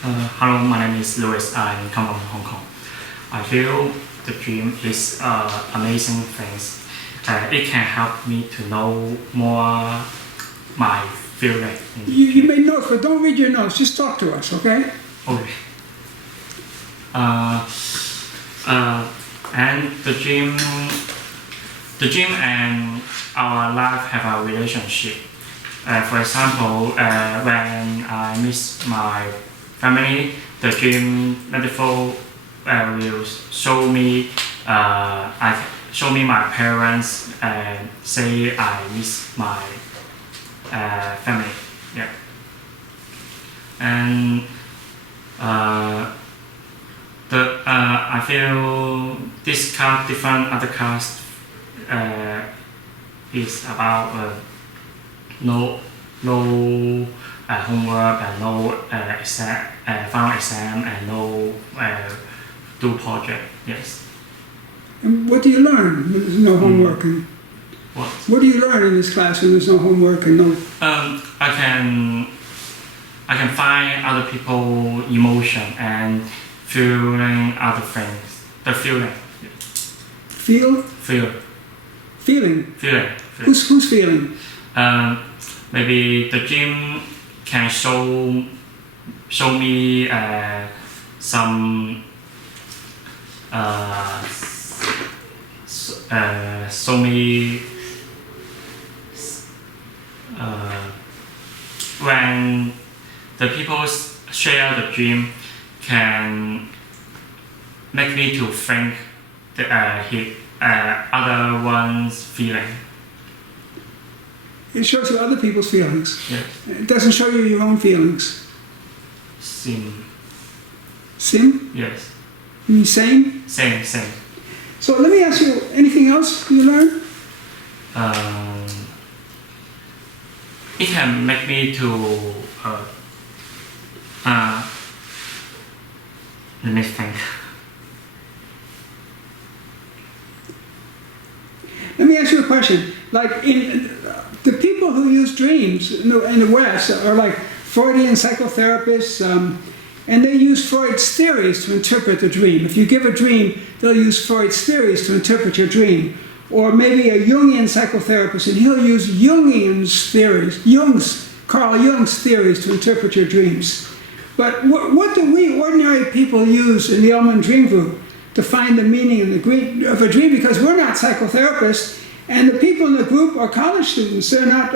Hello, my name is Louis. I come from Hong Kong. I feel the dream is amazing things. It can help me to know more my feeling. You made notes, but don't read your notes. Just talk to us, okay? Okay. And the dream and our life have a relationship. For example, when I miss my family, the dream metaphor will show me my parents and say I miss my family. Yeah. And I feel this card, different other cards, is about no homework and no final exam and no do project. Yes. And what do you learn when there's no homework? And what do you learn in this class when there's no homework and no? I can find other people emotion and feeling other things. The feeling. Feel? Feeling. Who's feeling? Maybe the dream can show me some show me when the people share the dream can make me to think the other one's feeling. It shows you other people's feelings. Yes. It doesn't show you your own feelings. Sim? Yes. Same? Same. So let me ask you, anything else you learned? It can make me to let me think. Let me ask you a question. Like the people who use dreams in the West are like Freudian psychotherapists, and they use Freud's theories to interpret the dream. If you give a dream, they'll use Freud's theories to interpret your dream. Or maybe a Jungian psychotherapist, and he'll use Jungian's theories, Carl Jung's theories to interpret your dreams. But what do we ordinary people use in the Ullman Dream Group to find the meaning of a dream? Because we're not psychotherapists, and the people in the group are college students. They're not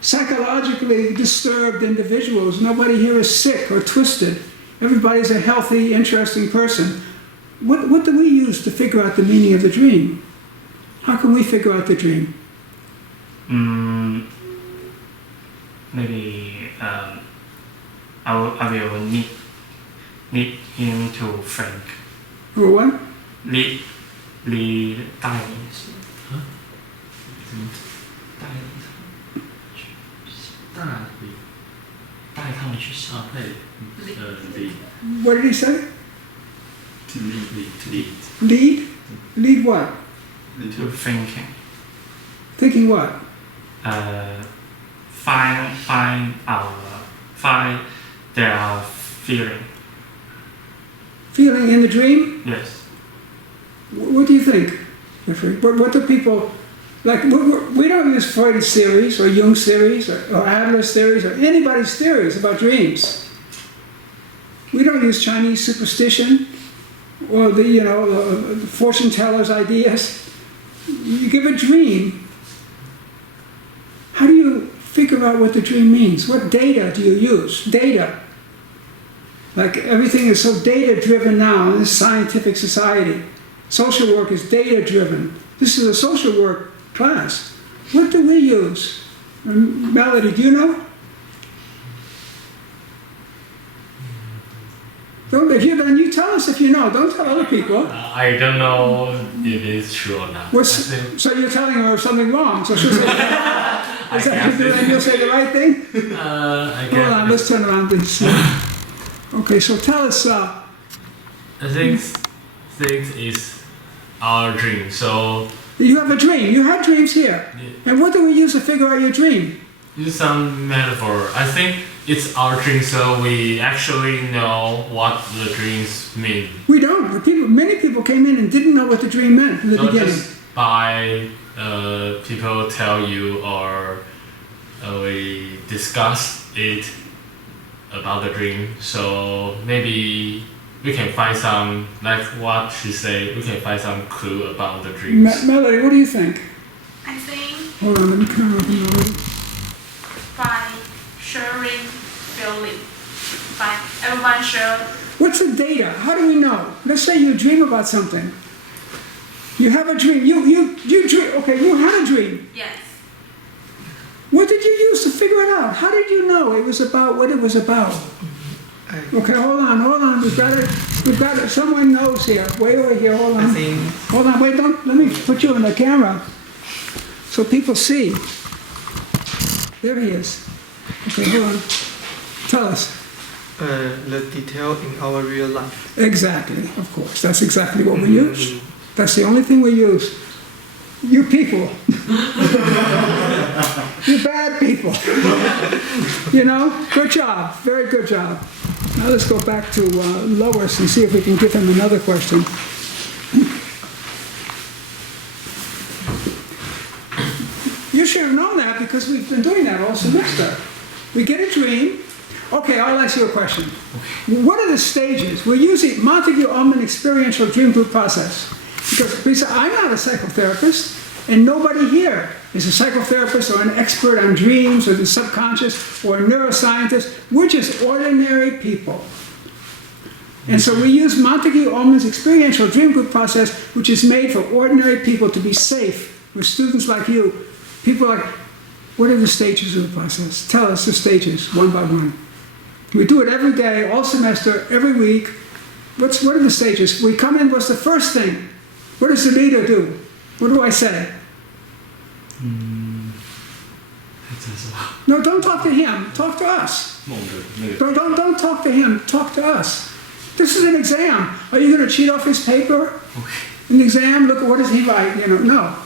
psychologically disturbed individuals. Nobody here is sick or twisted. Everybody's a healthy, interesting person. What do we use to figure out the meaning of the dream? How can we figure out the dream? Maybe I will need him to think. Or what? Lead 带他们去想。What did he say? Lead. Lead what? To thinking. Thinking what? Find their feeling. Feeling in the dream? Yes. What do you think? What do people, like, we don't use Freud's theories or Jung's theories or Adler's theories or anybody's theories about dreams. We don't use Chinese superstition or the fortune teller's ideas. You give a dream. How do you figure out what the dream means? What data do you use? Data. Like everything is so data-driven now in this scientific society. Social work is data-driven. This is a social work class. What do we use? Melody, do you know? If you don't, you tell us if you know. Don't tell other people. I don't know if it's true or not. So you're telling her something wrong. So she'll say, and you'll say the right thing? Hold on, let's turn around this. Okay, so tell us. I think is our dream. So you have a dream. You had dreams here. Yeah. And what do we use to figure out your dream? Use some metaphor. I think it's our dream, so we actually know what the dreams mean. We don't. Many people came in and didn't know what the dream meant in the beginning. Just by people tell you or we discuss it about the dream, so maybe we can find some, like what she said, we can find some clue about the dreams. Melody, what do you think? I think Hold on, let me turn off the Melody. by sharing feeling, by everyone share. What's the data? How do we know? Let's say you dream about something. You have a dream. You dream. Okay, you had a dream. Yes. What did you use to figure it out? How did you know it was about what it was about? Okay, hold on. We've got it. Someone knows here. Way over here. Hold on. Hold on. Wait. Don't. Let me put you in the camera so people see. There he is. Okay, hold on. Tell us. The detail in our real life. Exactly. Of course. That's exactly what we use. That's the only thing we use. You people. You bad people. You know? Good job. Very good job. Now let's go back to Lois and see if we can give him another question. You should have known that because we've been doing that all semester. We get a dream. Okay, I'll ask you a question. What are the stages? We're using Montague-Ullman experiential dream group process. Because I'm not a psychotherapist, and nobody here is a psychotherapist or an expert on dreams or the subconscious or a neuroscientist. We're just ordinary people. And so we use Montague-Ullman's experiential dream group process, which is made for ordinary people to be safe with students like you. People like, what are the stages of the process? Tell us the stages, one by one. We do it every day, all semester, every week. What are the stages? We come in, what's the first thing? What does the leader do? What do I say? No, don't talk to him. Talk to us. Don't talk to him. Talk to us. This is an exam. Are you going to cheat off his paper? In the exam, look at what does he write? No.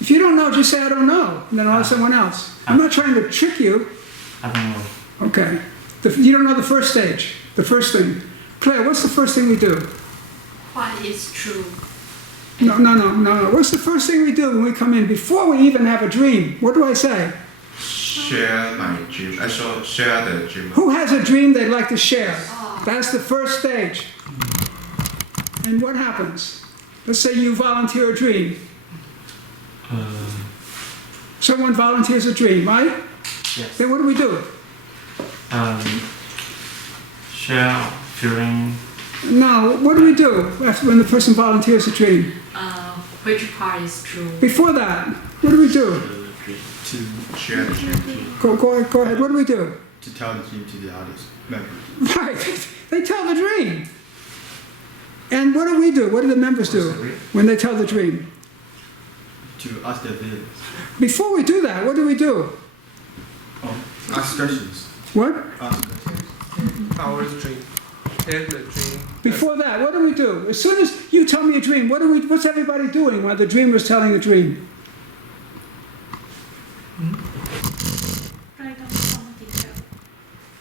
If you don't know, just say I don't know, and then I'll ask someone else. I'm not trying to trick you. I don't know. Okay. You don't know the first stage, the first thing. Claire, what's the first thing we do? What is true? No. What's the first thing we do when we come in? Before we even have a dream, what do I say? Share my dream. I shall share the dream. Who has a dream they'd like to share? That's the first stage. And what happens? Let's say you volunteer a dream. Someone volunteers a dream, right? Yes. Then what do we do? Share feeling. No, what do we do after when the person volunteers a dream? Which part is true? Before that, what do we do? To share the dream. Go ahead, what do we do? To tell the dream to the others. Members. Right, they tell the dream. And what do we do? What do the members do when they tell the dream? To ask their feelings. Before we do that, what do we do? Ask questions. What? Ask questions. Our dream. Tell the dream. Before that, what do we do? As soon as you tell me a dream, what's everybody doing while the dreamer's telling the dream? Write down some detail.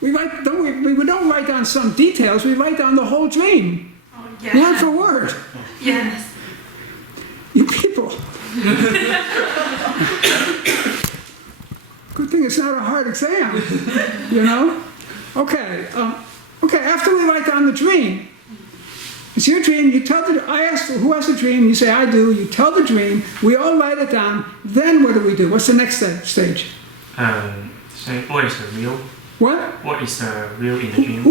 We don't write down some details, we write down the whole dream. Oh, Word yes. for word. Yes. You people. Good thing it's not a hard exam, you know? Okay, after we write down the dream, it's your dream, you tell I ask who has a dream, you say I do, you tell the dream, we all write it down, then what do we do? What's the next stage? Say what is the real? What? What is the real in the dream?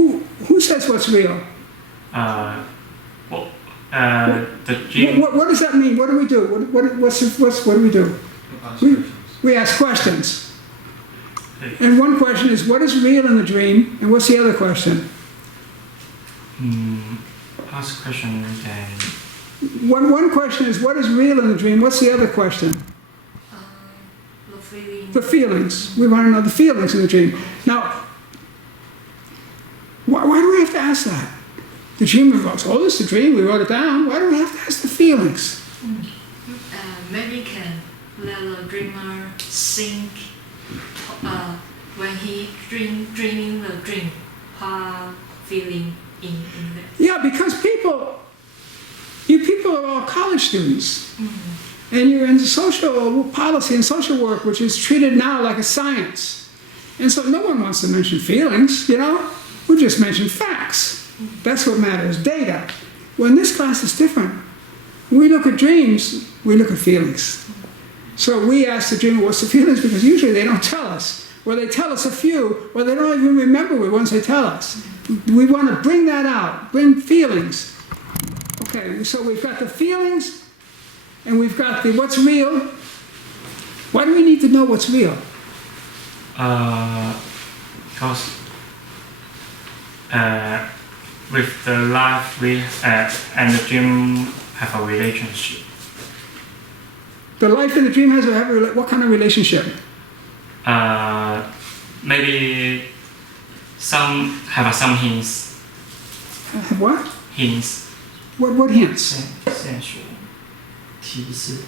Who says what's real? The dream. What does that mean? What do we do? What do we do? We ask questions. And one question is, what is real in the dream? And what's the other question? Ask question then. One question is, what is real in the dream? What's the other question? The feeling. The feelings. We want to know the feelings in the dream. Now, why do we have to ask that? The dreamer goes, oh, this is the dream, we wrote it down. Why do we have to ask the feelings? Maybe can let the dreamer think when he dreaming the dream, feeling in that. Yeah, because you people are all college students. And you're in social policy and social work, which is treated now like a science. And so no one wants to mention feelings, you know? We just mention facts. That's what matters, data. Well, in this class, it's different. When we look at dreams, we look at feelings. So we ask the dreamer, what's the feelings? Because usually they don't tell us. Or they tell us a few, or they don't even remember it once they tell us. We want to bring that out, bring feelings. Okay, so we've got the feelings, and we've got the what's real. Why do we need to know what's real? Because with the life and the dream have a relationship. The life and the dream has what kind of relationship? Maybe some have some hints. What? Hints. What hints? 线索提示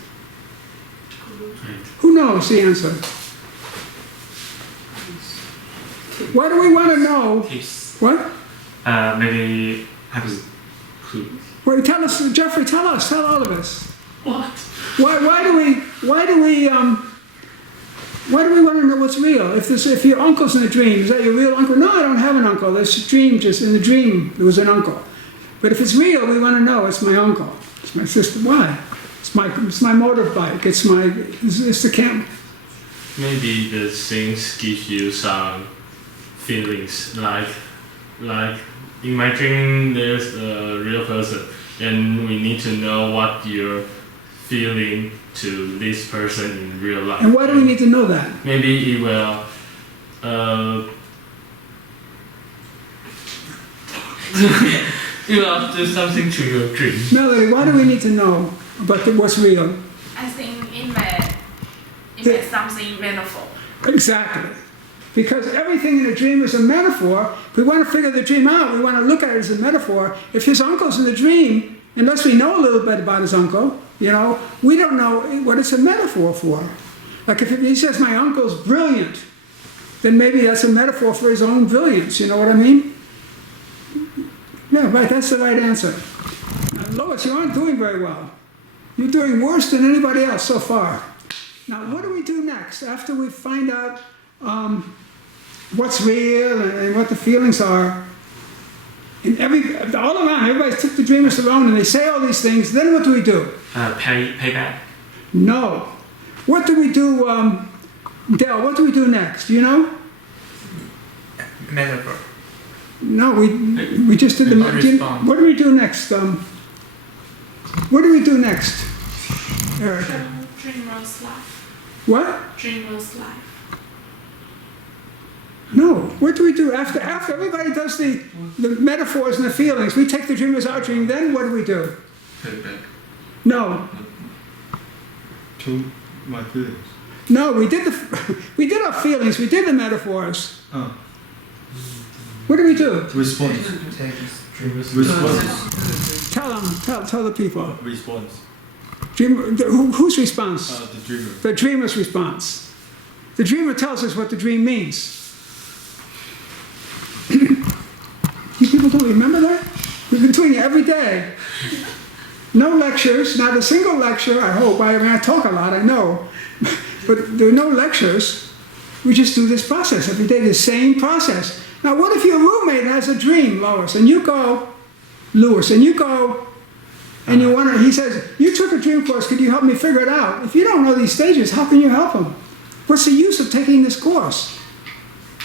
Who knows the answer? Why do we want to know? tips. What? Maybe have Well, tell us, Jeffrey. Tell us. Tell all of us. What? Why do we want to know what's real? If your uncle's in a dream, is that your real uncle? No, I don't have an uncle. There's a dream. Just in the dream, there was an uncle. But if it's real, we want to know it's my uncle. It's my sister. Why? It's my motorbike. It's the camp. Maybe the things give you some feelings, like in my dream there's a real person, and we need to know what you're feeling to this person in real life. And why do we need to know that? Maybe it will you will do something to your dream. Melody, why do we need to know about what's real? I think it may something metaphor. Exactly. Because everything in a dream is a metaphor. If we want to figure the dream out, we want to look at it as a metaphor. If his uncle's in the dream, unless we know a little bit about his uncle, you know, we don't know what it's a metaphor for. Like if he says, my uncle's brilliant, then maybe that's a metaphor for his own brilliance, you know what I mean? Yeah, right, that's the right answer. Lois, you aren't doing very well. You're doing worse than anybody else so far. Now, what do we do next after we find out what's real and what the feelings are? And all around, everybody took the dreamers alone and they say all these things. Then what do we do? Pay back. No. What do we do, Del? What do we do next? Do you know? Metaphor. No, we just did the. Response. What do we do next? What do we do next, Eric? Dreamer's life. What? Dreamer's life. No. What do we do after everybody does the metaphors and the feelings? We take the dream as our dream. Then what do we do? Pay back No. to my feelings. No. We did our feelings. We did the metaphors. Oh. What do we do? Response. Response. Tell the people. Response. Whose response? The dreamer. The dreamer's response. The dreamer tells us what the dream means. You people don't remember that? We've been doing it every day. No lectures, not a single lecture, I hope. I mean, I talk a lot, I know. But there are no lectures. We just do this process every day, the same process. Now, what if your roommate has a dream, Lois, and you go, Lewis, and you go, and you want to, he says, you took a dream course, could you help me figure it out? If you don't know these stages, how can you help him? What's the use of taking this course?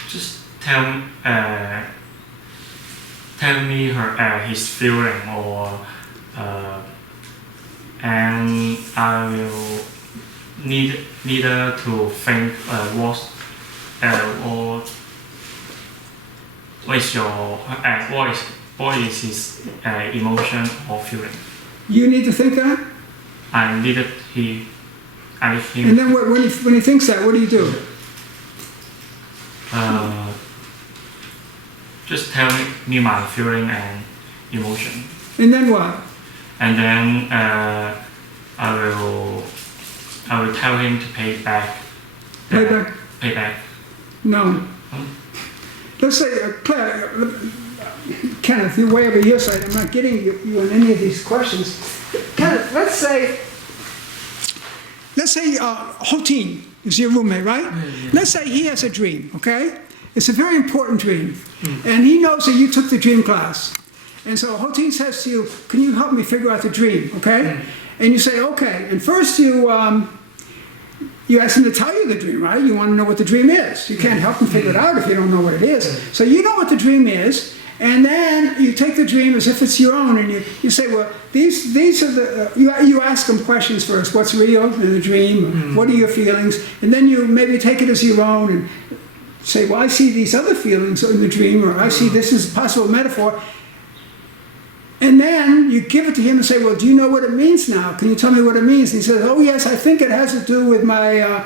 Just tell me his feeling, or and I will need to think what is his emotion or feeling. You need to think that? I needed him. And then when he thinks that, what do you do? Just tell me my feeling and emotion. And then what? And then I will tell him to pay back. Pay back? Pay back. No. Let's say, Kenneth, you're way over your side. I'm not getting you on any of these questions. Kenneth, let's say Hotin is your roommate, right? Yeah. Let's say he has a dream, okay? It's a very important dream. And he knows that you took the dream class. And so Hotin says to you, can you help me figure out the dream, okay? And you say, okay. And first you ask him to tell you the dream, right? You want to know what the dream is. You can't help him figure it out if you don't know what it is. So you know what the dream is, and then you take the dream as if it's your own, and you say, well, these are the, you ask him questions first. What's real in the dream? What are your feelings? And then you maybe take it as your own and say, well, I see these other feelings in the dream, or I see this as a possible metaphor. And then you give it to him and say, well, do you know what it means now? Can you tell me what it means? And he says, oh, yes, I think it has to do with my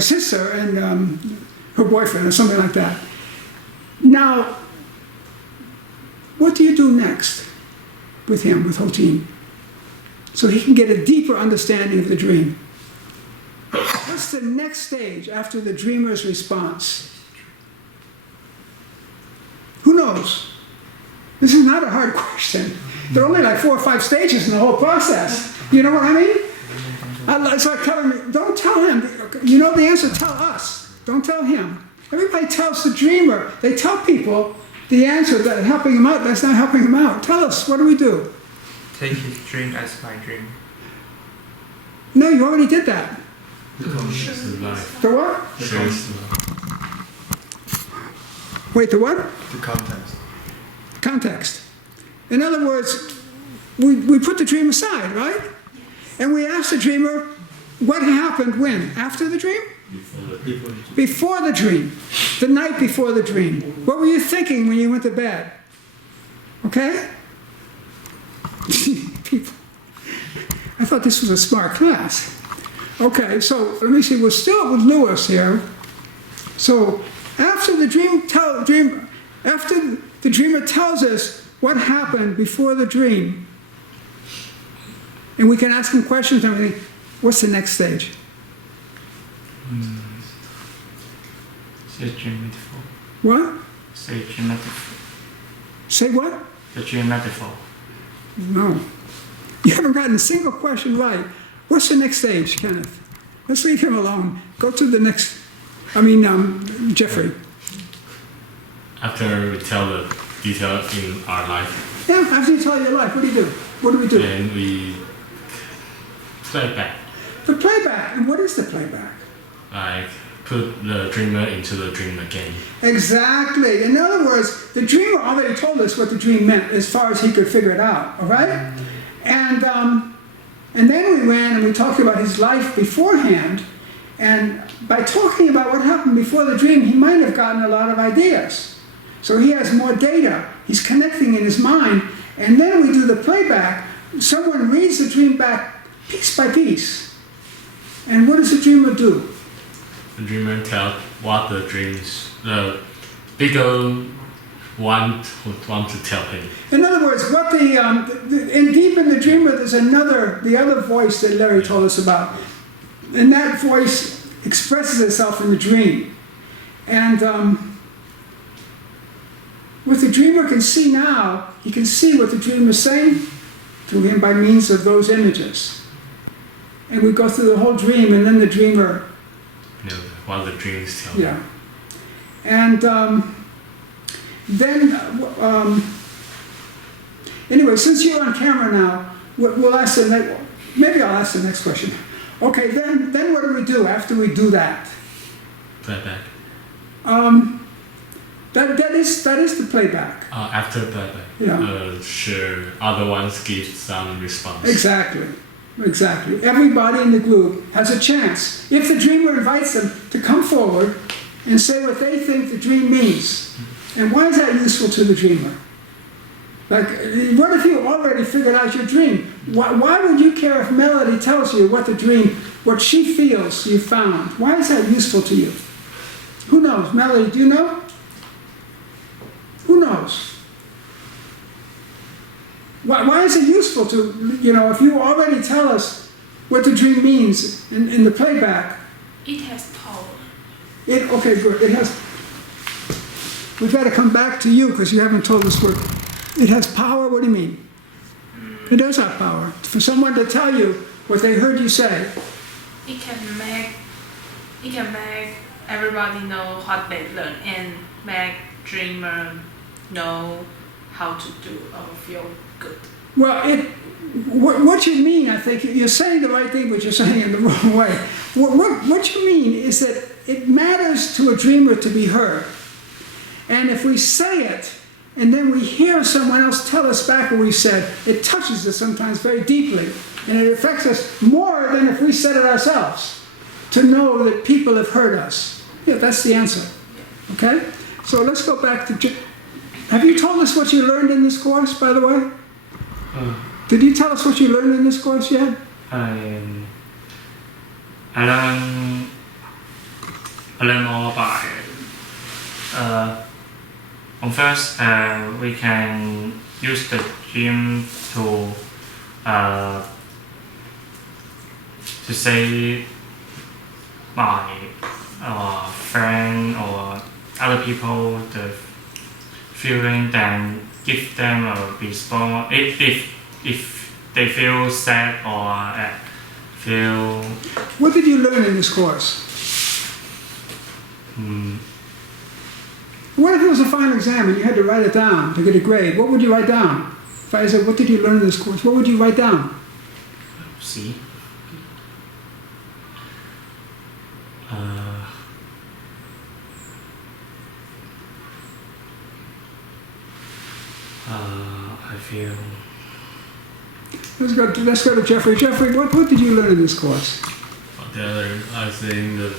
sister and her boyfriend or something like that. Now, what do you do next with him, with Hotin? So he can get a deeper understanding of the dream. What's the next stage after the dreamer's response? Who knows? This is not a hard question. There are only like 4 or 5 stages in the whole process. You know what I mean? It's like telling me, don't tell him. You know the answer, tell us. Don't tell him. Everybody tells the dreamer. They tell people the answer that helping him out, that's not helping him out. Tell us, what do we do? Take his dream as my dream. No, you already did that. The what? Wait, the what? The context. Context. In other words, we put the dream aside, right? And we ask the dreamer, what happened when? After the dream? Before the dream. The night before the dream. What were you thinking when you went to bed? Okay? People. I thought this was a smart class. Okay, so let me see. We're still with Lewis here. So after the dreamer tells us what happened before the dream, and we can ask him questions and everything, what's the next stage? Say dream metaphor. What? Say dream metaphor. Say what? The dream metaphor. No. You haven't gotten a single question right. What's the next stage, Kenneth? Let's leave him alone. Go to the next, Jeffrey. After we tell the detail in our life. Yeah, after you tell your life, what do you do? What do we do? Then we play back. The playback. And what is the playback? Like put the dreamer into the dream again. Exactly. In other words, the dreamer already told us what the dream meant as far as he could figure it out. All right? And then we ran and we talked about his life beforehand. And by talking about what happened before the dream, he might have gotten a lot of ideas. So he has more data. He's connecting in his mind. And then we do the playback. Someone reads the dream back piece by piece. And what does the dreamer do? The dreamer tells what the the bigger one would want to tell him. In other words, what and deep in the dreamer, there's the other voice that Larry told us about. And that voice expresses itself in the dream. And what the dreamer can see now, he can see what the dreamer is saying to him by means of those images. And we go through the whole dream, and then the dreamer... You know, what the dreams tell. Yeah. And then, anyway, since you're on camera now, we'll ask maybe I'll ask the next question. Okay, then what do we do after we do that? Playback. That is the playback. After playback. Yeah. Sure. Other ones give some response. Exactly. Everybody in the group has a chance, if the dreamer invites them, to come forward and say what they think the dream means. And why is that useful to the dreamer? Like, what if you already figured out your dream? Why would you care if Melody tells you what she feels you found? Why is that useful to you? Who knows? Melody, do you know? Who knows? Why is it useful to, if you already tell us what the dream means in the playback? It has power. Okay, good. It has we've got to come back to you because you haven't told us what it has power. What do you mean? It does have power. For someone to tell you what they heard you say. It can make everybody know what they learn and make dreamer know how to do or feel good. Well, what you mean, I think, you're saying the right thing, but you're saying it in the wrong way. What you mean is that it matters to a dreamer to be heard. And if we say it, and then we hear someone else tell us back what we said, it touches us sometimes very deeply. And it affects us more than if we said it ourselves, to know that people have heard us. Yeah, that's the answer. Okay? So let's go back to... Have you told us what you learned in this course, by the way? Did you tell us what you learned in this course yet? I learn more by first we can use the dream to say my friend or other people the feeling, then give them a response if they feel sad or feel. What did you learn in this course? What if it was a final exam and you had to write it down to get a grade? What would you write down? If I said, what did you learn in this course? What would you write down? See. I feel. Let's go to Jeffrey. Jeffrey, what did you learn in this course? I think the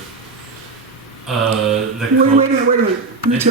Wait a minute. Let me turn